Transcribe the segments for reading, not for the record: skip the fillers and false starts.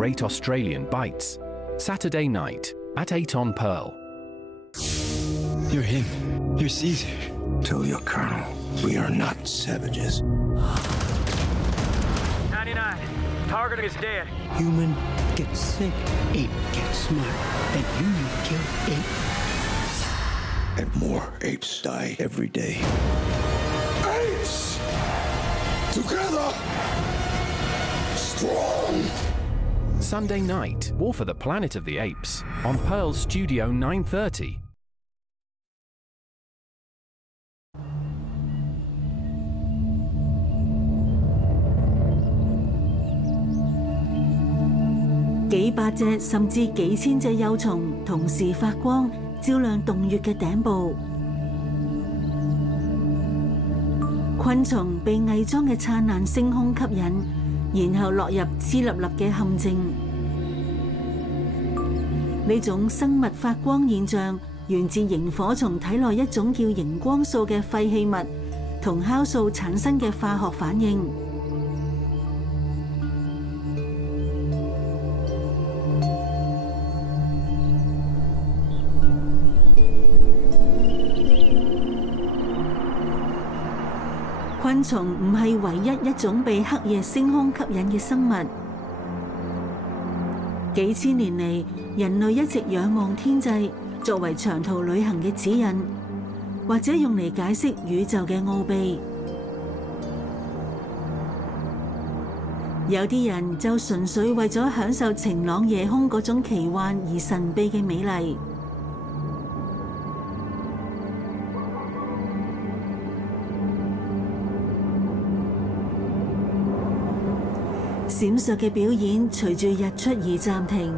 Great Australian Bites, Saturday night at 8 on Pearl. You're him. You're Caesar. Tell your colonel, we are not savages. 99. Target is dead. Human gets sick, ape gets smart, and human kill ape. And more apes die every day. Apes! Together! Strong! Sunday night, War for the Planet of the Apes on Pearl Studio 9:30.幾百隻甚至幾千隻幼蟲同時發光，照亮洞穴嘅頂部。昆蟲被偽裝嘅燦爛星空吸引，然後落入黐立立嘅陷阱。呢種生物發光現象源自螢火蟲體內一種叫熒光素嘅廢棄物同酵素產生嘅化學反應。昆蟲唔係唯一一種被黑夜星空吸引嘅生物。幾千年嚟，人類一直仰望天際，作為長途旅行嘅指引，或者用嚟解釋宇宙嘅奧秘。有啲人就純粹為咗享受晴朗夜空嗰種奇幻而神秘嘅美麗。閃爍嘅表演隨住日出而暫停，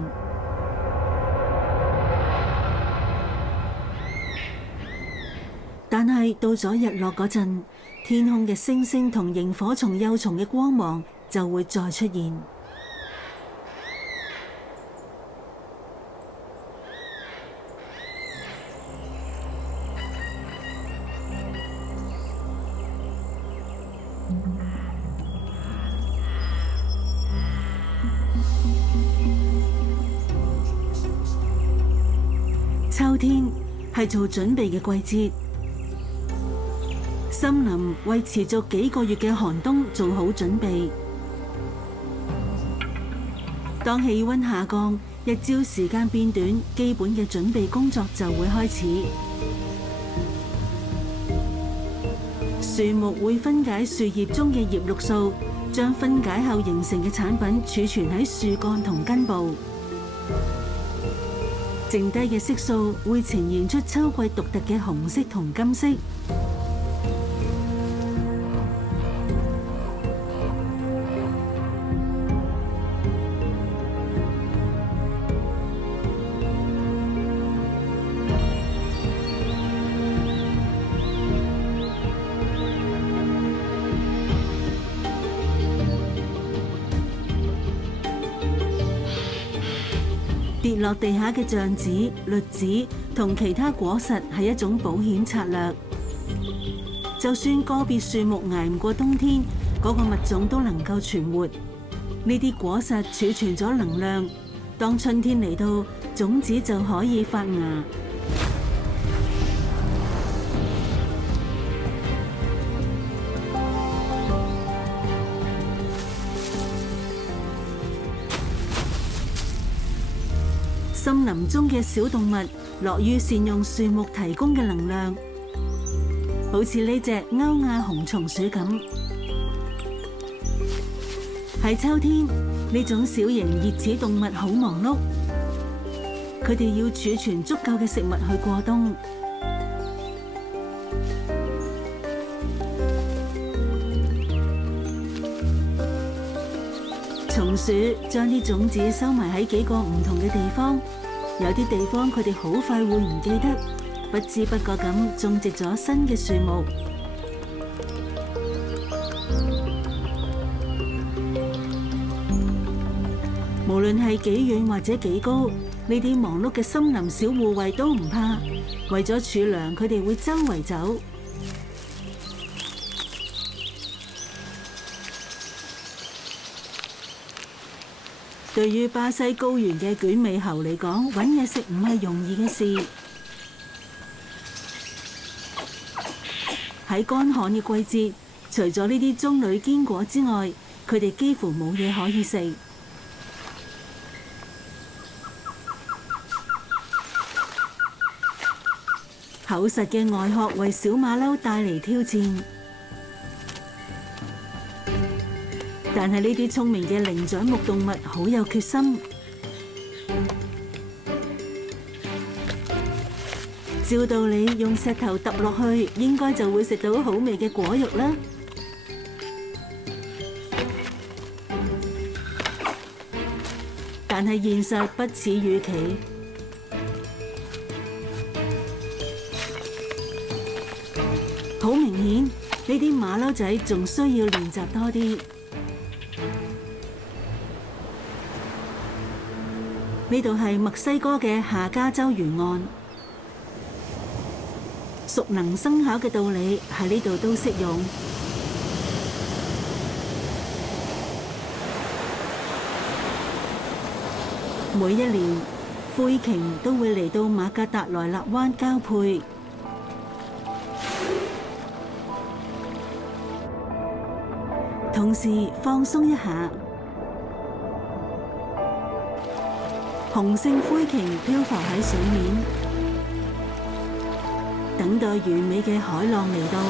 但係到咗日落嗰陣，天空嘅星星同螢火蟲幼蟲嘅光芒就會再出現。秋天係做準備嘅季節，森林為持續幾個月嘅寒冬做好準備。當氣溫下降，日照時間變短，基本嘅準備工作就會開始。樹木會分解樹葉中嘅葉綠素，將分解後形成嘅產品儲存喺樹幹同根部。剩低嘅色素會呈現出秋季獨特嘅紅色同金色。跌落地下嘅橡子、栗子同其他果實係一種保險策略。就算個別樹木捱唔過冬天，嗰個物種都能夠存活。呢啲果實儲存咗能量，當春天嚟到，種子就可以發芽。森林中嘅小動物樂於善用樹木提供嘅能量，好似呢隻歐亞紅松鼠咁。喺秋天，呢種小型熱齒動物好忙碌，佢哋要儲存足夠嘅食物去過冬。松鼠將啲種子收埋喺幾個唔同嘅地方，有啲地方佢哋好快會唔記得，不知不覺咁種植咗新嘅樹木。無論係幾遠或者幾高，呢啲忙碌嘅森林小護衛都唔怕，為咗儲糧，佢哋會周圍走。對於巴西高原嘅捲尾猴嚟講，揾嘢食唔係容易嘅事。喺乾旱嘅季節，除咗呢啲棕櫚堅果之外，佢哋幾乎冇嘢可以食。厚實嘅外殼為小馬騮帶嚟挑戰，但係呢啲聰明嘅靈長目動物好有決心。照道理用石頭揼落去，應該就會食到好味嘅果肉啦。但係現實不似預期。好明顯，呢啲馬騮仔仲需要練習多啲。呢度係墨西哥嘅下加州沿岸，熟能生巧嘅道理喺呢度都適用。每一年，灰鯨都會嚟到馬格達萊納灣交配。同時放鬆一下，雄性灰鯨漂浮喺水面，等待完美嘅海浪嚟到。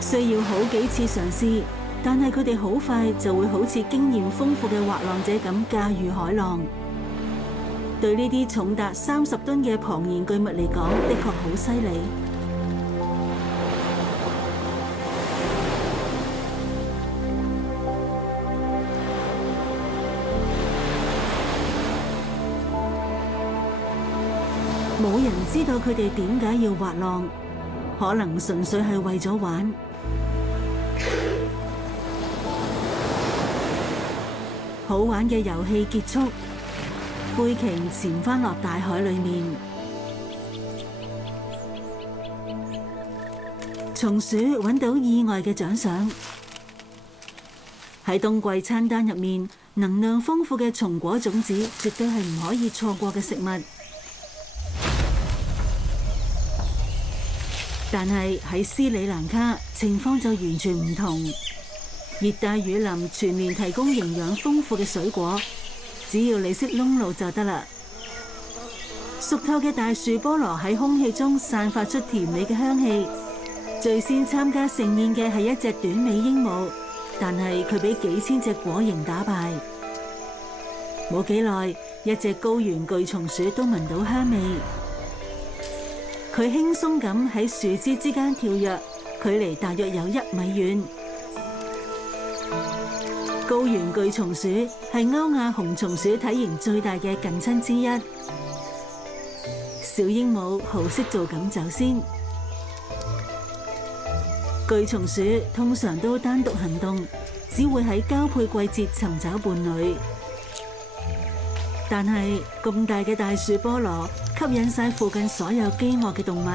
需要好幾次嘗試，但係佢哋好快就會好似經驗豐富嘅滑浪者咁駕馭海浪。對呢啲重達30噸嘅龐然巨物嚟講，的確好犀利。冇人知道佢哋點解要滑浪，可能純粹係為咗玩。好玩嘅遊戲結束，灰鯨潛返落大海裡面。松鼠揾到意外嘅獎賞。喺冬季餐單入面，能量豐富嘅松果種子絕對係唔可以錯過嘅食物。但係喺斯里蘭卡情況就完全唔同，熱帶雨林全年提供營養豐富嘅水果，只要你識窿路就得啦。熟透嘅大樹菠蘿喺空氣中散發出甜美嘅香氣。最先參加盛宴嘅係一隻短尾鸚鵡，但係佢俾幾千隻果蠅打敗。冇幾耐，一隻高原巨松鼠都聞到香味。佢輕鬆咁喺樹枝之間跳躍，距離大約有1米遠。高原巨松鼠係歐亞紅松鼠體型最大嘅近親之一。小鸚鵡好識做咁走先。巨松鼠通常都單獨行動，只會喺交配季節尋找伴侶。但係咁大嘅大樹菠蘿吸引晒附近所有飢餓嘅動物。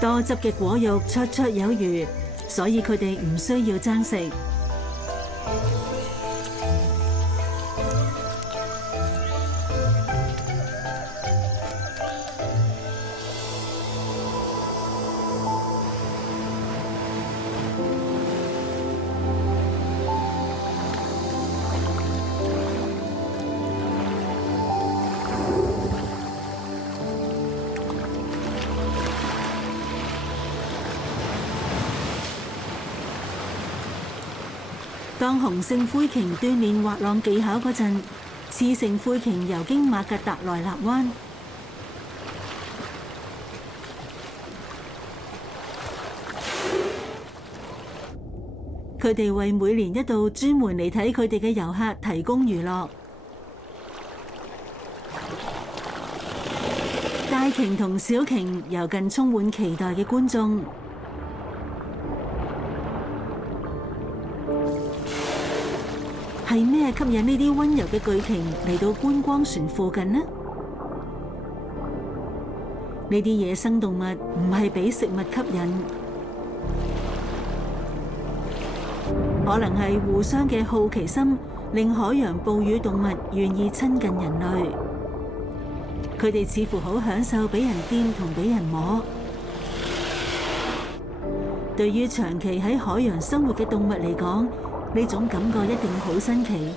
多汁嘅果肉綽綽有餘，所以佢哋唔需要爭食。當雄性灰鯨鍛鍊滑浪技巧嗰陣，雌性灰鯨游經馬格達萊納灣。佢哋為每年一度專門嚟睇佢哋嘅遊客提供娛樂。大鯨同小鯨遊近充滿期待嘅觀眾。係咩吸引呢啲溫柔嘅巨鯨嚟到觀光船附近呢？呢啲野生動物唔係俾食物吸引，可能係互相嘅好奇心令海洋哺乳動物願意親近人類。佢哋似乎好享受俾人掂同俾人摸。對於長期喺海洋生活嘅動物嚟講，呢種感覺一定好新奇。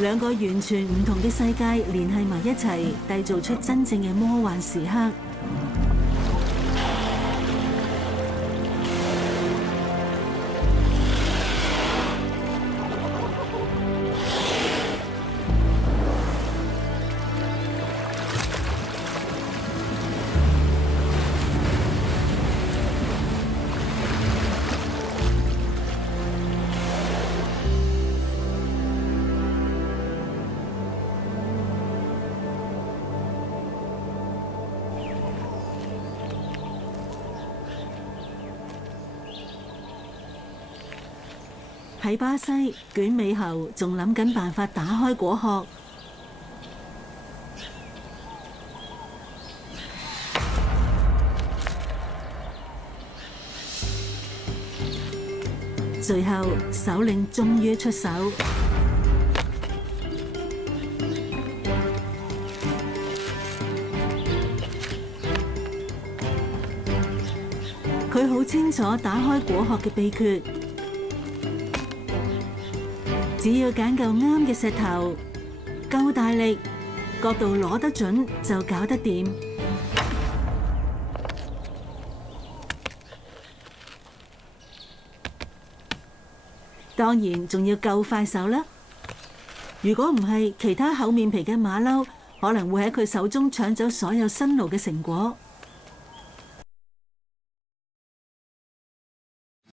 兩個完全唔同嘅世界聯繫埋一齊，締造出真正嘅魔幻時刻。喺巴西，捲尾猴仲諗緊辦法打開果殼。最後，首領終於出手。佢好清楚打開果殼嘅秘訣。只要揀夠啱嘅石頭，夠大力，角度攞得準就搞得掂。當然仲要夠快手啦。如果唔係，其他厚面皮嘅馬騮可能會喺佢手中搶走所有辛勞嘅成果。